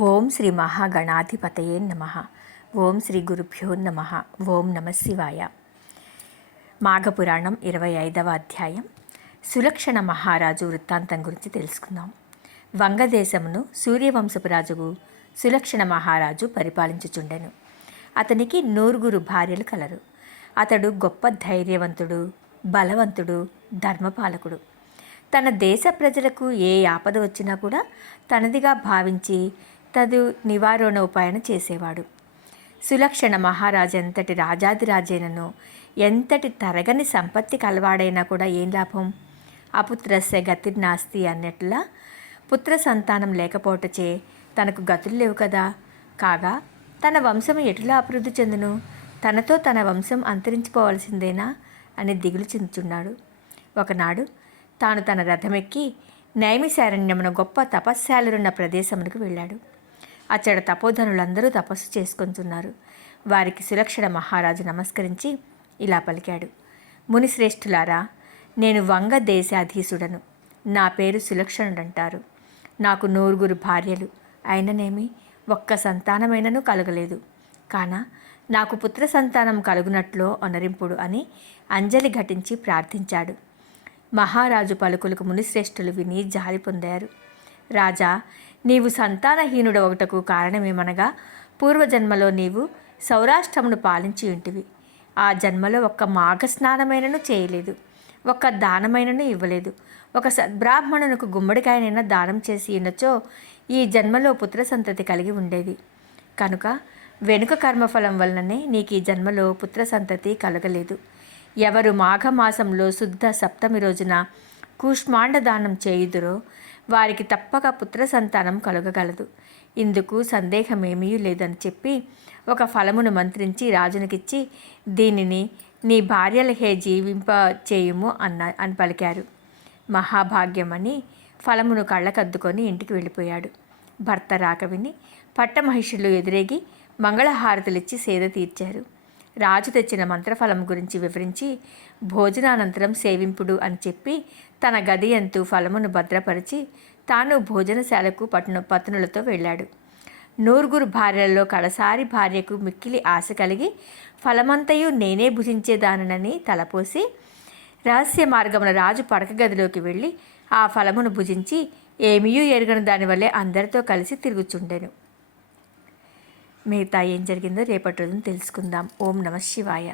ఓం శ్రీ మహాగణాధిపతయే నమ. ఓం శ్రీ గురుభ్యో నమ. ఓం నమ శివాయ. మాఘపురాణం ఇరవై ఐదవ అధ్యాయం. సులక్షణ మహారాజు వృత్తాంతం గురించి తెలుసుకుందాం. వంగదేశమును సూర్యవంశపు రాజుకు సులక్షణ మహారాజు పరిపాలించుచుండెను. అతనికి నూరుగురు భార్యలు కలరు. అతడు గొప్ప ధైర్యవంతుడు బలవంతుడు ధర్మపాలకుడు. తన దేశ ప్రజలకు ఏ ఆపద వచ్చినా కూడా తనదిగా భావించి తదు నివారణ ఉపాయన చేసేవాడు. సులక్షణ మహారాజు ఎంతటి రాజాదిరాజైనను ఎంతటి తరగని సంపత్తి కలవాడైనా కూడా ఏం లాభం? అపుత్రస్య గతిర్నాస్తి అన్నట్లా పుత్ర సంతానం లేకపోవటచే తనకు గతులు లేవు కదా. కాగా తన వంశం ఎటులా అభివృద్ధి చెందును? తనతో తన వంశం అంతరించిపోవలసిందేనా? అని దిగులు చెందుతున్నాడు ఒకనాడు తాను తన రథమెక్కి నైమిశారణ్యమున గొప్ప తపస్శాలురున్న ప్రదేశమునకు వెళ్ళాడు. అచ్చడ తపోధనులందరూ తపస్సు చేసుకుంటున్నారు. వారికి సులక్షణ మహారాజు నమస్కరించి ఇలా పలికాడు. మునిశ్రేష్ఠులారా నేను వంగ దేశాధీసుడను నా పేరు సులక్షణుడంటారు. నాకు నూరుగురు భార్యలు. అయిననేమి ఒక్క సంతానమైనను కలగలేదు. కాన నాకు పుత్ర సంతానం కలుగునట్లో అనరింపుడు అని అంజలి ఘటించి ప్రార్థించాడు. మహారాజు పలుకులకు మునిశ్రేష్ఠులు విని జాలి పొందారు. రాజా నీవు సంతానహీనుడు ఒకటకు కారణమేమనగా పూర్వజన్మలో నీవు సౌరాష్ట్రమును పాలించి ఉంటివి ఆ జన్మలో ఒక్క మాఘ స్నానమైనను చేయలేదు ఒక్క దానమైనను ఇవ్వలేదు. ఒక సద్బ్రాహ్మణునకు గుమ్మడికాయనైనా దానం చేసి ఉన్నచో ఈ జన్మలో పుత్ర సంతతి కలిగి ఉండేది. కనుక వెనుక కర్మఫలం వలననే నీకు ఈ జన్మలో పుత్ర సంతతి కలగలేదు. ఎవరు మాఘమాసంలో శుద్ధ సప్తమి రోజున కూష్మాండ దానం చేయుదురో వారికి తప్పక పుత్ర సంతానం కలగగలదు. ఇందుకు సందేహమేమీ లేదని చెప్పి ఒక ఫలమును మంత్రించి రాజునికిచ్చి దీనిని నీ భార్యలహే జీవింప చేయుము అన్న అని పలికారు. మహాభాగ్యమని ఫలమును కళ్ళకద్దుకొని ఇంటికి వెళ్ళిపోయాడు. భర్త రాక విని పట్టమహిషులు ఎదురేగి మంగళహారతులిచ్చి సేద తీర్చారు. రాజు తెచ్చిన మంత్రఫలం గురించి వివరించి భోజనానంతరం సేవింపుడు అని చెప్పి తన గది ఎంతు ఫలమును భద్రపరిచి తాను భోజనశాలకు పట్టున పతనులతో వెళ్ళాడు. నూరుగురు భార్యలలో కడసారి భార్యకు మిక్కిలి ఆశ కలిగి ఫలమంతయు నేనే భుజించేదానని తలపోసి రహస్య మార్గమున రాజు పడక గదిలోకి వెళ్ళి ఆ ఫలమును భుజించి ఏమీయూ ఎరగని దానివల్లే అందరితో కలిసి తిరుగుచుండెను. మిగతా ఏం జరిగిందో రేపటి రోజున తెలుసుకుందాం. ఓం నమ శివాయ.